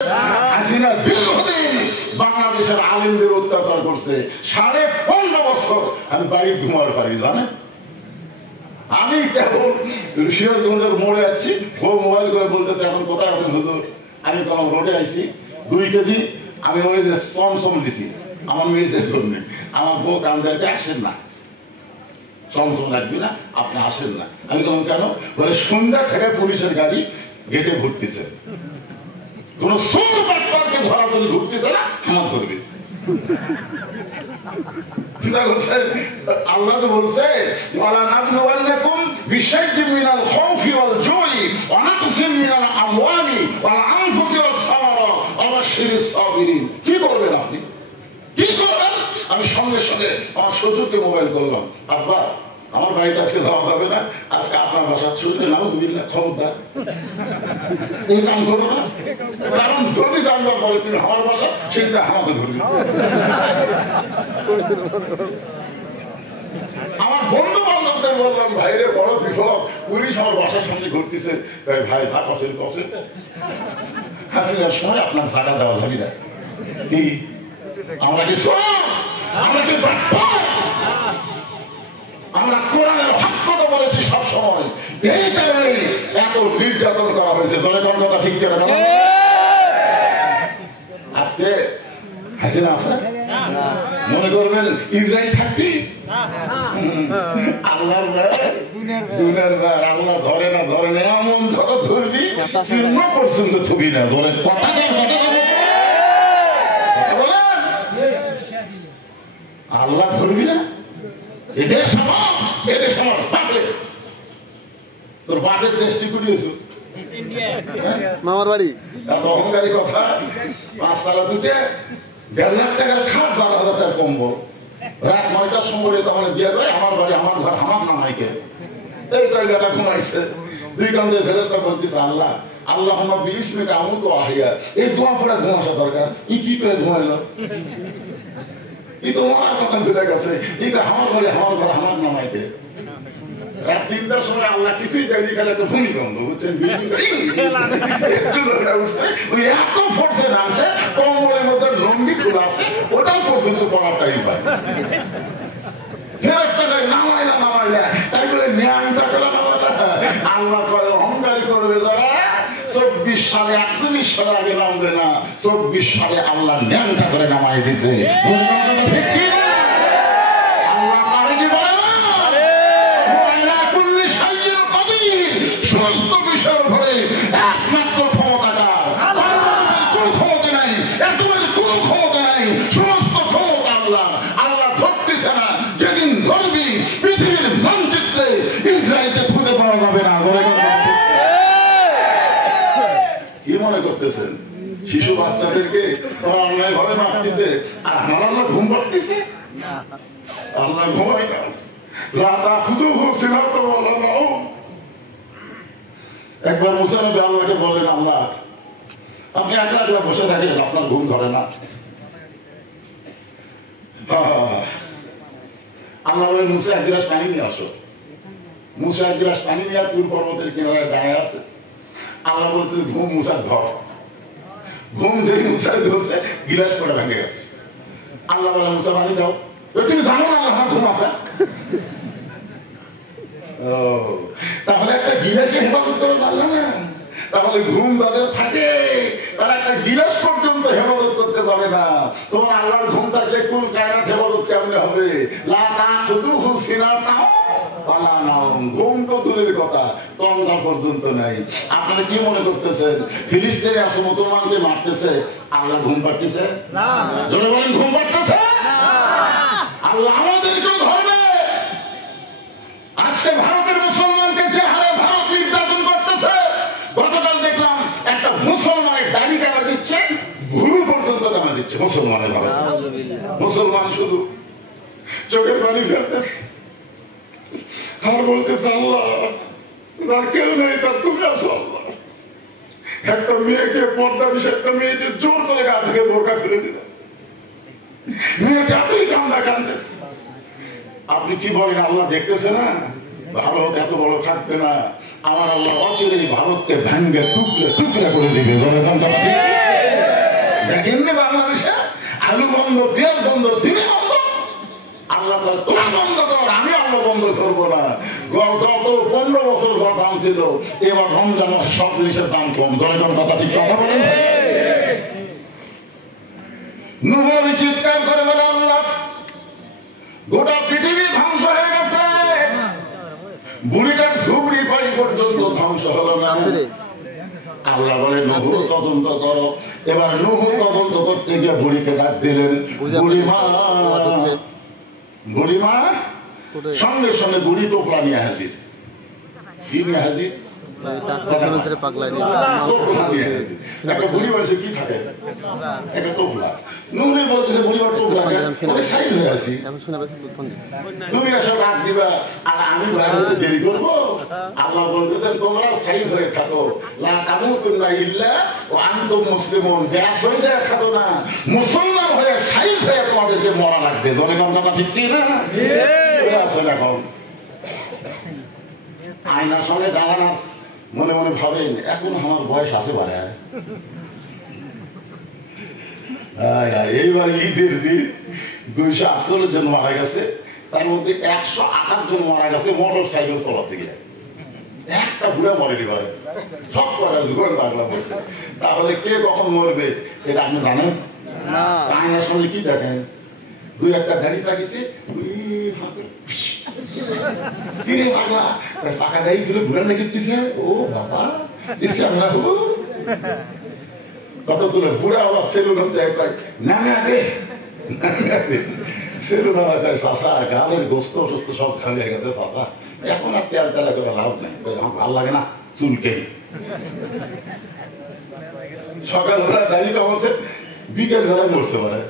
হাসিনা দীর্ঘদিন বাংলাদেশের আলেমদের অত্যাচার করছে। 15.5 বছর আমি বাড়ি ঘুমার পারি, জানেন? আমি কেবল সিরাজগঞ্জের মোড়ে আছি, ও মোবাইল করে বলতেছে এখন কোথায় আছেন হুজুর? আমি তখন রোডে আইছি, 2 কেজি আমি ওই যে চমচম দিছি আমার মেয়েদের জন্য। আমার বউ কামদারকে আসেন না, চমচম রাখবি না, আপনি আসেন না। আমি তখন কেন বলে সন্ধ্যা থেকে পুলিশের গাড়ি গেটে ঘুরতেছে, কোন চোর বাটপারকে ধরা যদি ঘুরতেছে না, হাত ধরবে। আল্লাহ তো বলছে ওয়ালা নাবলুওয়ান্নাকুম বিশাইইন মিনাল খাউফি ওয়াল জুই ওয়া নাকসিন মিনাল আমওয়ালি ওয়াল আনফুসি ওয়াস সামারা ওয়া বাশশিরিস সাবিরিন। কি করবেন আপনি, কি করবেন? আমি সঙ্গে সঙ্গে আমার শ্বশুরকে মোবাইল করলাম, আব্বা আমার বাড়িতে আজকে যাওয়া যাবে না, আজকে আপনার বাসা। শ্বশুরকে নাউযুবিল্লাহ, খবরদার এই কাম করো না, কারণ যদি জানবার পরে তুমি আমার বাসা, সেটা আমাকে ধরবে। আমার বন্ধু বান্ধবদের বললাম ভাইরে বড় বিপদ, পুলিশ আমার বাসার সামনে ঘুরতেছে। ভাই ভাগ আছেন কসে হাসিনার সময় আপনার ভাড়া দেওয়া যাবি না। কি আমরা কি আমরা কি আমরা কোরআনের হক কথা বলেছি সব সময়, এই কারণে এত নির্যাতন করা হয়েছে। দলে কোন কথা ঠিক করে আজকে হাসিনা আছে মনে করবেন ইসরায়েল থাকবি আল্লাহর দুনিয়ার বার। আল্লাহ ধরে না ধরে না, এমন ধরো ধরবি চিহ্ন পর্যন্ত থবি না। ধরে কথা আল্লাহ ধরবি না, এদেশ আমার, এদেশ আমার বাপে। তোর বাপের দেশ কি করিয়েছো? মামার বাড়ি। এত অহংকারী কথা। 5 তালা দুটে 1.5 লাখ টাকার খাট, 12,000 টাকার কম্বল, রাত 9টার সময় তখন দিয়ে দেয় আমার বাড়ি আমার ঘর আমার নামাইকে। এই জায়গাটা ঘুমাইছে, 2 কান্দে ফেরেশতা বলতেছে আল্লাহ আল্লাহ আমার 20 মিনিট আমু তো আহিয়া। এই দোয়া পড়া ঘুমাসা দরকার, কি করে ঘুমাইল? কি তোমার কথা ভুলে গেছে, আমার ঘরে আমার ঘর আমার নামাইকে। রাত 3টার সময় আল্লাহ কিছুই দেয়নি, খালি একটা ভূমিকম্প, বুঝছেন? একটু উঠছে, ওই এত ফোর্সে নামছে, কম্বলের মধ্যে লম্বি খোলা আছে, ওটাও পর্যন্ত পড়ার টাইম পায়। ফেরেশতাকে নামাইলা নামাইলা, তাই বলে ন্যাংটা করে নামাইলা। আল্লাহ করে অহংকারী করবে যারা 24 সালে 48 সাল আগে নামবে না, 24 সালে আল্লাহ ন্যাংটা করে নামাই দিছে। ভূমিকম্পটা ঠিক কি না? আল্লাহ পারে কি পারে না? সমস্ত বিষয়ের উপরে একমাত্র ক্ষমতাকার, কোন ক্ষমতা নাই, এতমের কোন ক্ষমতা নাই, সমস্ত ক্ষমতা আল্লাহ। আল্লাহ ধরতেছে না, যেদিন ধরবি পৃথিবীর মানচিত্রে ইসরায়েলকে খুঁজে পাওয়া যাবে না। কি মনে করতেছেন শিশু বাচ্চাদেরকে তারা অন্যায় ভাবে মারতেছে আর আমার আল্লাহ ঘুম পাড়তেছে? আল্লাহ ঘুমায় না। রাতা খুঁজু খুঁজছিল তো একবার মুসা নবী আল্লাহকে বলেন আল্লাহ আপনি একা একা বসে থাকেন, আপনার ঘুম ধরে না? আল্লাহ বলেন মুসা 1 গ্লাস পানি নিয়ে আসো। মুসা 1 গ্লাস পানি নিয়ে তুর পর্বতের কিনারে দাঁড়ায় আছে। আল্লাহ বলতে ঘুম মুসার ধর। ঘুম যে মুসার ধরছে, গিলাস করে ভেঙে গেছে। আল্লাহ বলে মুসা পানি দাও। তুমি জানো না আমার ঘুম আছে? তাহলে একটা গিলাসে হেফাজত করে পারল না? তাহলে ঘুম যাদের থাকে তারা একটা গিলাস পর্যন্ত হেফাজত করতে পারে না। তোমার আল্লাহর ঘুম থাকলে কোন কায়নাত হেফাজত কেমনে হবে? ঘুম তো দূরের কথা, তন্দ্রা পর্যন্ত নাই। আপনারা কি মনে করতেছেন ফিলিস্তিনে আছে মুসলমানকে মারতেছে, আল্লাহ ঘুম পাড়তেছে? জোরে বলেন ঘুম পাড়তেছে? আল্লাহ আমাদেরকেও ধরবে। আজকে ভারতের মুসলমানকে যে হারে ভারত নির্যাতন করতেছে, গতকাল দেখলাম একটা মুসলমানের দাড়ি কাটা দিচ্ছে, ভুরু পর্যন্ত কাটা দিচ্ছে মুসলমানের ভাবে। মুসলমান শুধু চোখের পানি ফেলতেছে আর বলতেছে আল্লাহ তার কেউ নেই, তার তুমি আছো আল্লাহ। একটা মেয়েকে পর্দা দিছে, একটা মেয়েকে জোর করে গা থেকে বোরকা ফেলে দিল, মেয়েটা এতই কান্দা কান্দতেছে। আপনি কি বলেন আল্লাহ দেখতেছে না? ভারত এত বড় থাকবে না, আমার আল্লাহ অচিরেই ভারতকে ভাঙ্গে টুকরে টুকরা করে দিবে। দেখেন না বাংলাদেশে আলু বন্ধ, পেঁয়াজ বন্ধ, চিনি বন্ধ। আল্লাহ বলে তোরা বন্ধ কর, আমি আল্লাহ বন্ধ করবো না। গত 15 বছর যা দাম ছিল, এবার রমজান সব জিনিসের দাম কম। জনগণ কথা ঠিক কথা বলেন। নূহ নবী চিৎকার করে বলে আল্লাহ গোটা পৃথিবী ধ্বংস হয়ে গেছে, বুড়িটার ঝুবড়ি বাড়ি পর্যন্ত ধ্বংস হলো না। আল্লাহ বলে নূহ তদন্ত করো। এবার নূহ তদন্ত করতে গিয়ে বুড়িকে ডাক দিলেন, বুড়িমা। সঙ্গে সঙ্গে বুড়ি টোপলা নিয়ে হাজির। কি নিয়ে হাজির? একটা বুড়ি বয়সে কি থাকে? একটা টোপলা। নুনি বলতেছে বুড়িবার টোপলা সাইজ হয়ে আসি, তুমি এসব রাখ দিবা আর আমি বাইরে হতে দেরি করবো? আল্লাহ বলতেছেন তোমরা সাইজ হয়ে থাকো, না তামুতুন্না ইল্লা ওয়া আনতুম মুসলিমুন। ব্যাস হয়ে যায় থাকো না, মুসলমান হয়ে সাইজ হয়ে তোমাদেরকে মরা লাগবে। জনগণ কথা ঠিক কি না? আছেন এখন আয়নার সামনে দাঁড়ানো, মনে মনে ভাবেন এখন আমার বয়স আছে বারে। এইবার ঈদের দিন 248 জন মারা গেছে, তার মধ্যে 108 জন মারা গেছে মোটর সাইকেল চালাতে গিয়ে। একটা বুড়া মরেনি পারে, সব কটা জোর লাগলা বলছে। তাহলে কে কখন মরবে এটা আপনি জানেন? আয়নার সামনে কি দেখেন? 2-1টা গাড়ি পাকিয়েছে, টাকা দেয় তুলে ঘুরে লেগেছিস। ও বাবা কতগুলো বুড়া আবার ফেরুন হচ্ছে নানা দে ফেরুন চাষা গালের গোস্ত টোস্ত সব খালি হয়ে গেছে চাষা, এখন আর তেল তেলা করে লাভ নেই, আমার ভালো লাগে না চুলকে। সকালবেলা দাঁড়িয়ে বলছে বিকেল বেলায় মরছে পারে।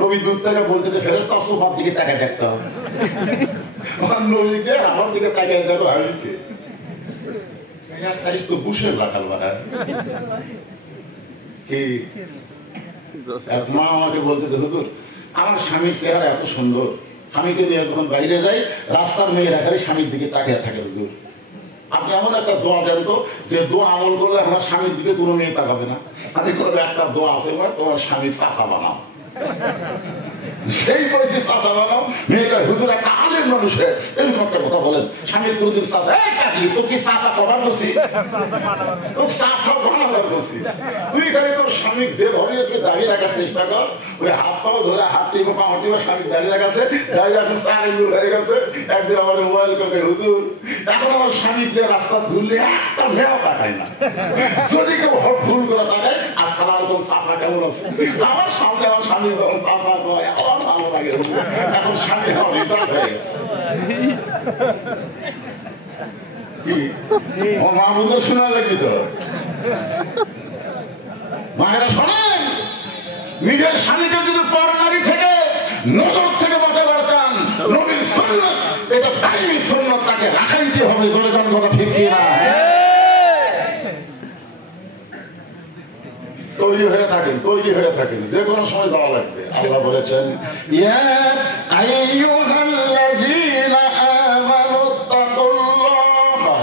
নবী দূর থেকে বলছে যে ফেরেশতা তোমার দিকে তাকায় দেখতে হবে, আমার নবীকে আমার দিকে তাকায় দেখো আমি কে। তো বুঝেন লাগাল বাড়া কি। মা আমাকে বলতে হুজুর আমার স্বামীর চেহারা এত সুন্দর, স্বামীকে নিয়ে যখন বাইরে যাই রাস্তার মেয়েরা খালি স্বামীর দিকে তাকিয়ে থাকে। হুজুর আপনি এমন একটা দোয়া দেন তো যে দোয়া আমল করলে আমার স্বামীর দিকে কোনো মেয়ে তাকাবে না। আমি করবে একটা দোয়া আছে তোমার স্বামীর চাচা বানাও। সেই বয়সে চাচা বানাও। মেয়েটা হুজুর একটা আলেম মানুষে এরকম একটা কথা বলেন, স্বামীর কোনদিন চাচা তো কি চাচা করার বসি, তোর চাচা বানাবার বসি। তুই খালি তোর স্বামী যেভাবে একটু দাঁড়িয়ে রাখার চেষ্টা কর, ওই হাত পাও ধরে হাত টিপো পা টিপো স্বামী দাঁড়িয়ে রাখাছে, দাঁড়িয়ে এখন চাকরি হয়ে গেছে। একদিন আমার মোবাইল করে হুজুর এখন আমার স্বামীকে রাস্তা ঘুরলে একটা মেয়েও তাকায় না, যদি কেউ ভুল করে তাকায় আর সারা রকম চাচা কেমন আছে। আমার সামনে আমার স্বামী যখন চাচা কয় আমার ভালো লাগে। এখন স্বামী আমার রিজাল্ট হয়ে গেছে। মা বুঝে শোনা লাগি তো মায়েরা শোনেন, নিজের স্বামীকে যদি পরনারী থেকে নজর থেকে বাঁচাবার চান, নবীর সুন্নাত এটা দাইমি সুন্নাত তাকে রাখাইতে হবে। দরকার কথা ঠিক কি না? তৈরি হয়ে থাকেন, তৈরি হয়ে থাকেন, যে কোনো সময় যাওয়া লাগবে। আল্লাহ বলেছেন ইয়া আইয়ুহাল্লাযীনা আমানুত্তাকুল্লাহা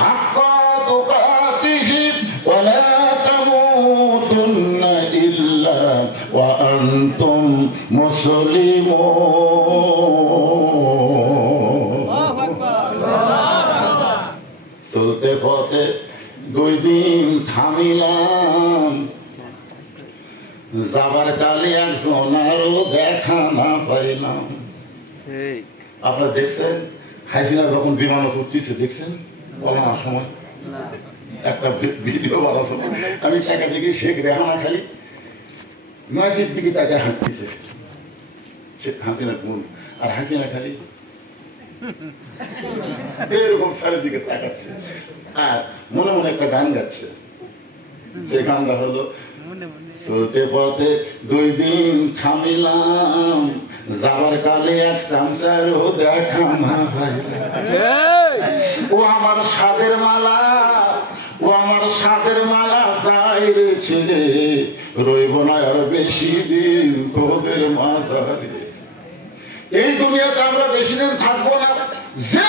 হাক্কা তুকাতিহি ওয়া লা তামুতুন্না ইল্লা ওয়া আনতুম মুসলিমুন। চলতে পথে 2 দিন থামিলাম, যাবার কালে একজন আরো দেখা না পাইলাম। আপনারা দেখছেন হাসিনা যখন বিমান উঠতেছে দেখছেন বলার সময় একটা ভিডিও বানার সময় আমি তাকে দেখি শেখ রেহানা খালি নয়টির দিকে তাকে হাঁটতেছে, শেখ হাসিনার বোন, আর হাসিনা খালি এরকম চারিদিকে তাকাচ্ছে আর মনে মনে একটা গান গাচ্ছে। সেই গানটা হলো চলতে পথে 2 দিন থামিলাম, যাবার কালে এক চামচারও দেখা না পাইলাম। ও আমার সাদের মালা, ও আমার সাদের মালা চাই রে ছেলে, রইব না আর বেশি দিন তোদের মাঝারে। এই দুনিয়াতে আমরা বেশি দিন থাকবো না, যে